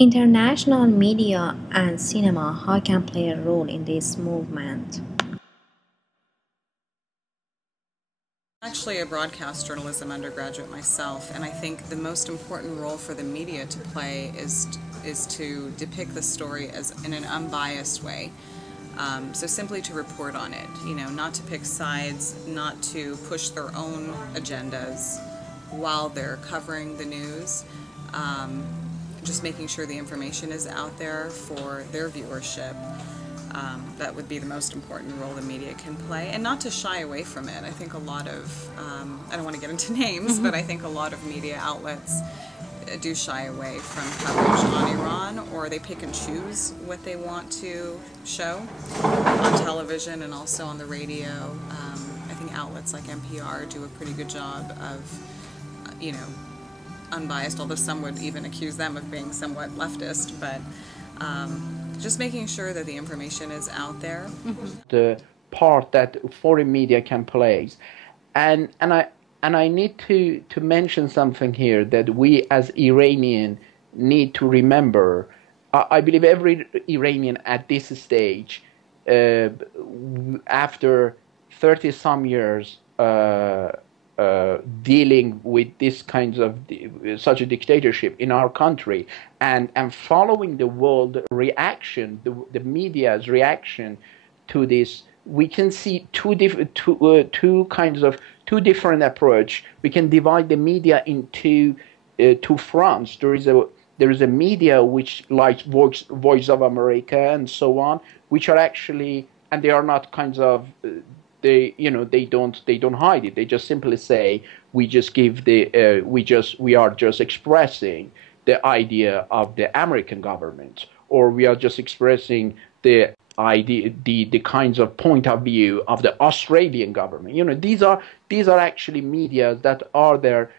International media and cinema how can play a role in this movement? Actually a broadcast journalism undergraduate myself, and I think the most important role for the media to play is to depict the story as in an unbiased way. So simply to report on it, not to pick sides, not to push their own agendas while they're covering the news. Just making sure the information is out there for their viewership. That would be the most important role the media can play, and not to shy away from it. I think a lot of, I don't want to get into names, but I think a lot of media outlets do shy away from coverage on Iran, or they pick and choose what they want to show on television and also on the radio. I think outlets like NPR do a pretty good job of, unbiased, although some would even accuse them of being somewhat leftist, but just making sure that the information is out there. The part that foreign media can play, and I need to mention something here that we as Iranian need to remember. I believe every Iranian at this stage, after 30 some years dealing with this kinds of such a dictatorship in our country, and following the world reaction, the media's reaction to this, we can see two different approach. We can divide the media into two fronts. There is a media which, like Voice of America and so on, which are actually, and they are not kinds of they don't hide it. They just simply say we are just expressing the idea of the American government, or we are just expressing the idea, the kinds of point of view of the Australian government. These are actually media that are there,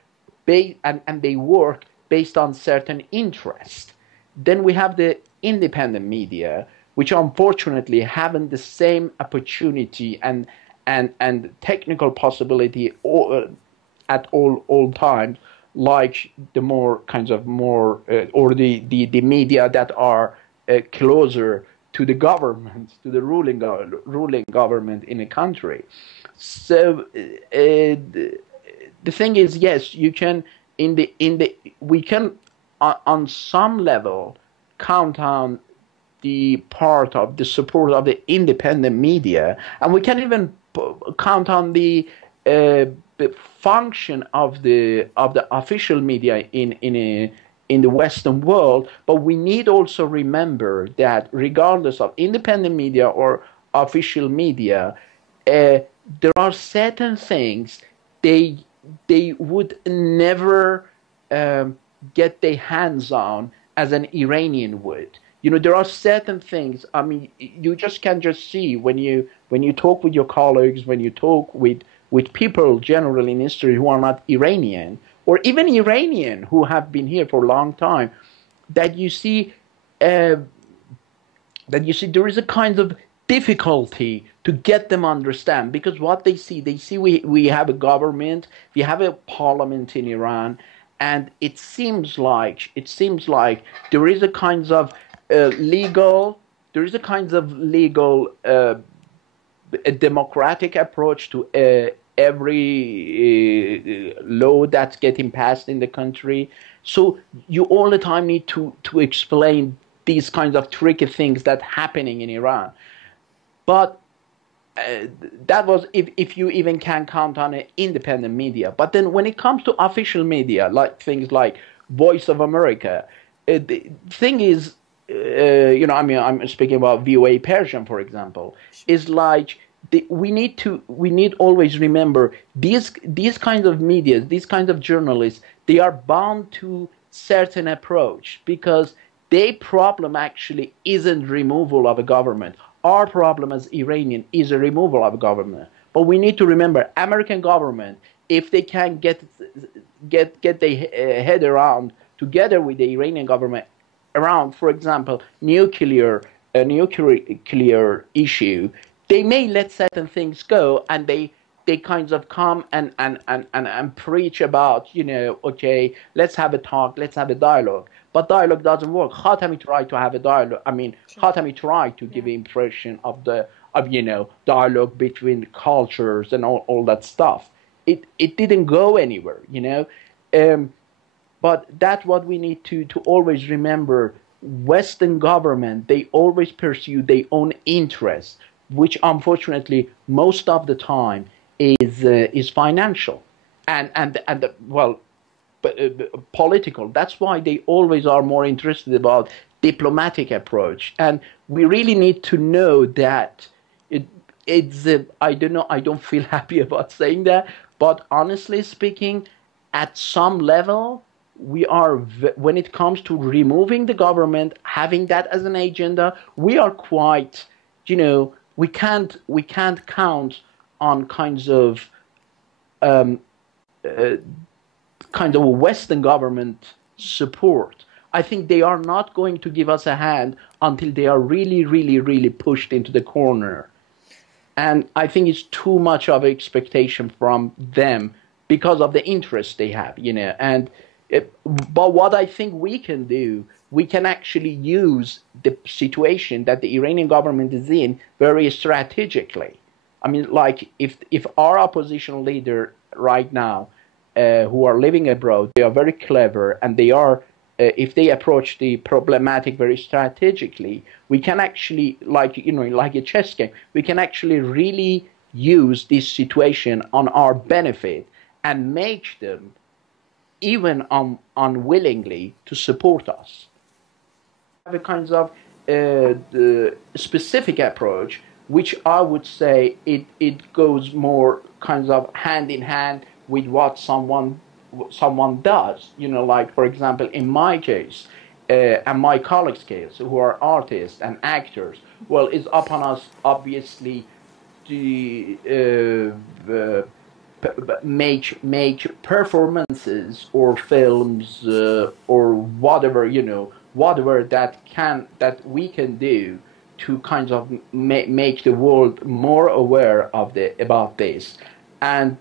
and they work based on certain interest. Then we have the independent media, which unfortunately haven't the same opportunity and technical possibility at all times, like the more or the media that are closer to the government, to the ruling government in a country. So the thing is, yes, you can we can on some level count on the part of the support of the independent media, and we can even count on the function of the official media in the Western world. But we need also remember that regardless of independent media or official media, there are certain things they would never get their hands on as an Iranian would. There are certain things. I mean, you can see when you talk with your colleagues, when you talk with people generally in history who are not Iranian, or even Iranian who have been here for a long time, that you see there is a kind of difficulty to get them understand, because what they see we have a government, we have a parliament in Iran, and it seems like there is a kind of legal a democratic approach to every law that's getting passed in the country. So you all the time need to explain these kinds of tricky things that happening in Iran. But that was if you even can count on an independent media. But then when it comes to official media, like things like Voice of America, the thing is, I'm speaking about VOA Persian, for example, is like we need always remember these kinds of media, these kinds of journalists, they are bound to certain approach, because their problem actually isn't removal of a government. Our problem as Iranian is a removal of a government. But we need to remember, American government, if they can get their head around, together with the Iranian government, around, for example, nuclear issue, they may let certain things go, and they kinds of come and preach about, okay, let's have a talk, let's have a dialogue. but dialogue doesn't work. Khatami tried to have a dialogue. I mean, Sure. Khatami tried to give the impression of dialogue between cultures and all that stuff. It didn't go anywhere, but that's what we need to always remember. Western government, they always pursue their own interests, which unfortunately most of the time is financial and well, political. That's why they always are more interested about diplomatic approach. And we really need to know that it's I don't know. I don't feel happy about saying that, but honestly speaking, at some level, we are when it comes to removing the government, having that as an agenda, we are quite, we can't count on um, uh, kind of a Western government support. I think they are not going to give us a hand until they are really, really, really pushed into the corner. And I think it's too much of an expectation from them because of the interest they have. But what I think we can do, we can actually use the situation that the Iranian government is in very strategically. I mean, like if our opposition leader right now, who are living abroad, they are very clever, and they are. If they approach the problematic very strategically, we can actually, like a chess game, we can actually really use this situation on our benefit and make them even unwillingly to support us. Have a kind of the specific approach, which I would say it goes more kind of hand in hand with what someone does. Like for example, in my case, and my colleagues' case, who are artists and actors, well, it's upon us obviously to make performances or films or whatever that we can do to kind of make the world more aware about this. And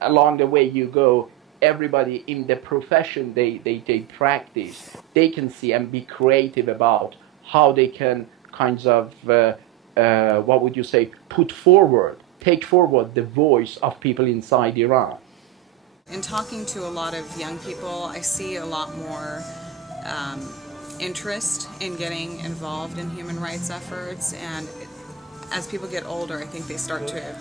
along the way you go, everybody in the profession, they practice, they can see and be creative about how they can kind of what would you say, take forward the voice of people inside Iran. In talking to a lot of young people, I see a lot more interest in getting involved in human rights efforts, and as people get older, I think they start to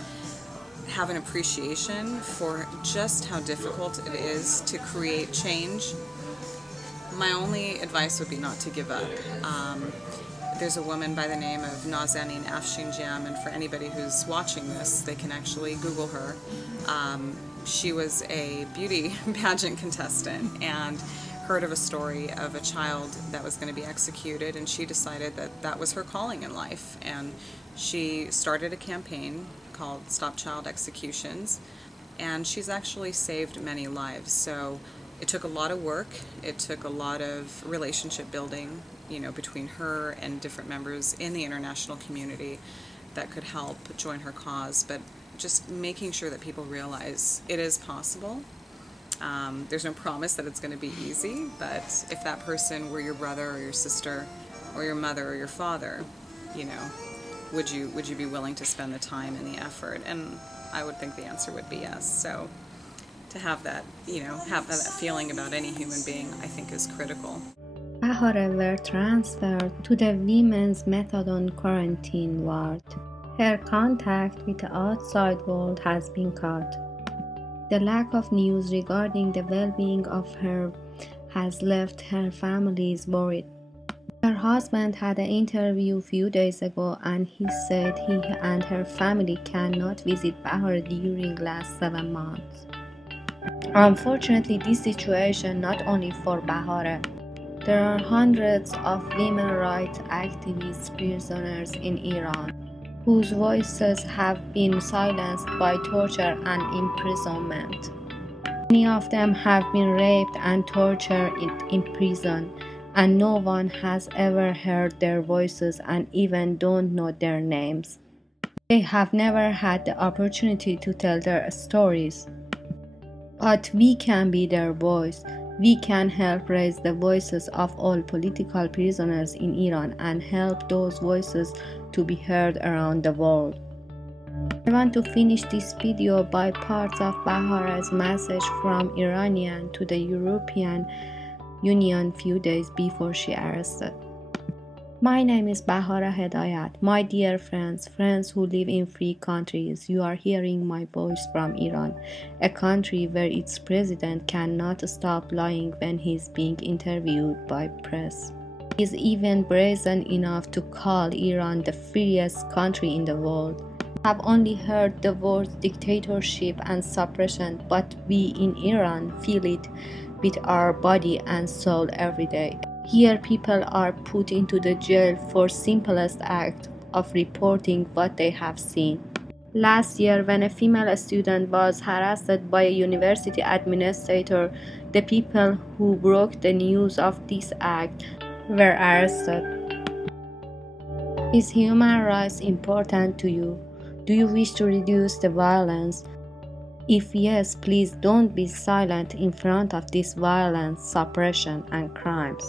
have an appreciation for just how difficult it is to create change. My only advice would be not to give up. There's a woman by the name of Nazanin Afshinjam, and for anybody who's watching this, they can actually Google her. She was a beauty pageant contestant and heard of a story of a child that was going to be executed, and she decided that that was her calling in life, and she started a campaign called Stop Child Executions, and she's actually saved many lives. So it took a lot of work, it took a lot of relationship building, between her and different members in the international community that could help join her cause, but just making sure that people realize it is possible. There's no promise that it's going to be easy, but if that person were your brother or your sister or your mother or your father, would you be willing to spend the time and the effort? And I would think the answer would be yes. So to have that, have that feeling about any human being, I think is critical. Bahare were transferred to the women's methadone quarantine ward. Her contact with the outside world has been cut. The lack of news regarding the well-being of her has left her families worried. Her husband had an interview a few days ago, and he said he and her family cannot visit Bahare during last 7 months. Unfortunately, this situation not only for Bahare. There are hundreds of women rights activists prisoners in Iran whose voices have been silenced by torture and imprisonment. Many of them have been raped and tortured in prison, and no one has ever heard their voices and even don't know their names. They have never had the opportunity to tell their stories. But we can be their voice. We can help raise the voices of all political prisoners in Iran and help those voices to be heard around the world. I want to finish this video by parts of Bahara's message from Iranian to the European Union few days before she arrested. My name is Bahara Hedayat. My dear friends who live in free countries, you are hearing my voice from Iran, a country where its president cannot stop lying when he's being interviewed by press. He is even brazen enough to call Iran the freest country in the world. I have only heard the words dictatorship and suppression, but we in Iran feel it with our body and soul every day. Here people are put into the jail for simplest act of reporting what they have seen. Last year, when a female student was harassed by a university administrator, the people who broke the news of this act were arrested. Is human rights important to you? Do you wish to reduce the violence? If yes, please don't be silent in front of this violence, suppression, and crimes.